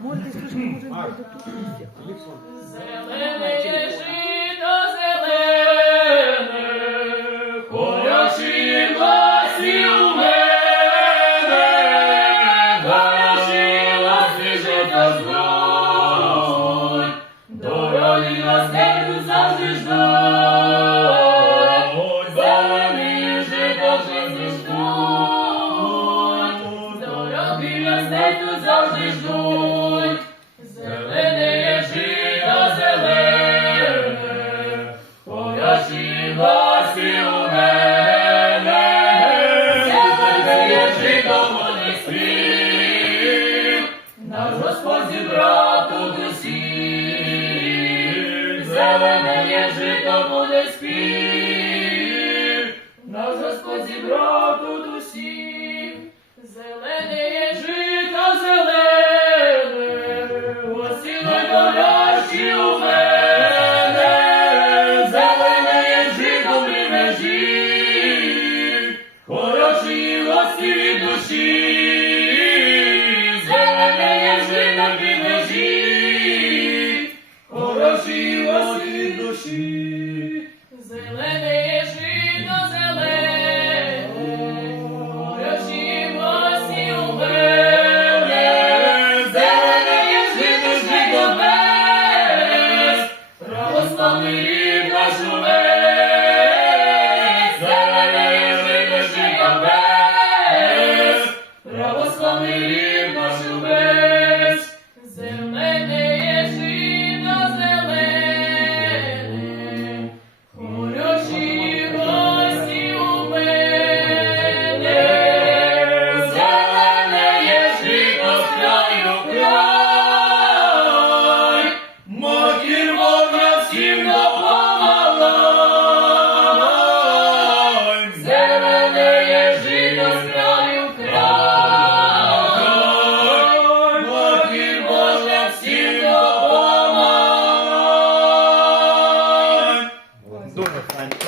Muitas pessoas que зелене є жито буде спів, нас Господь зібрав тут усіх, зелене є жито зелене, осіло. горячі у мене. Славний friend.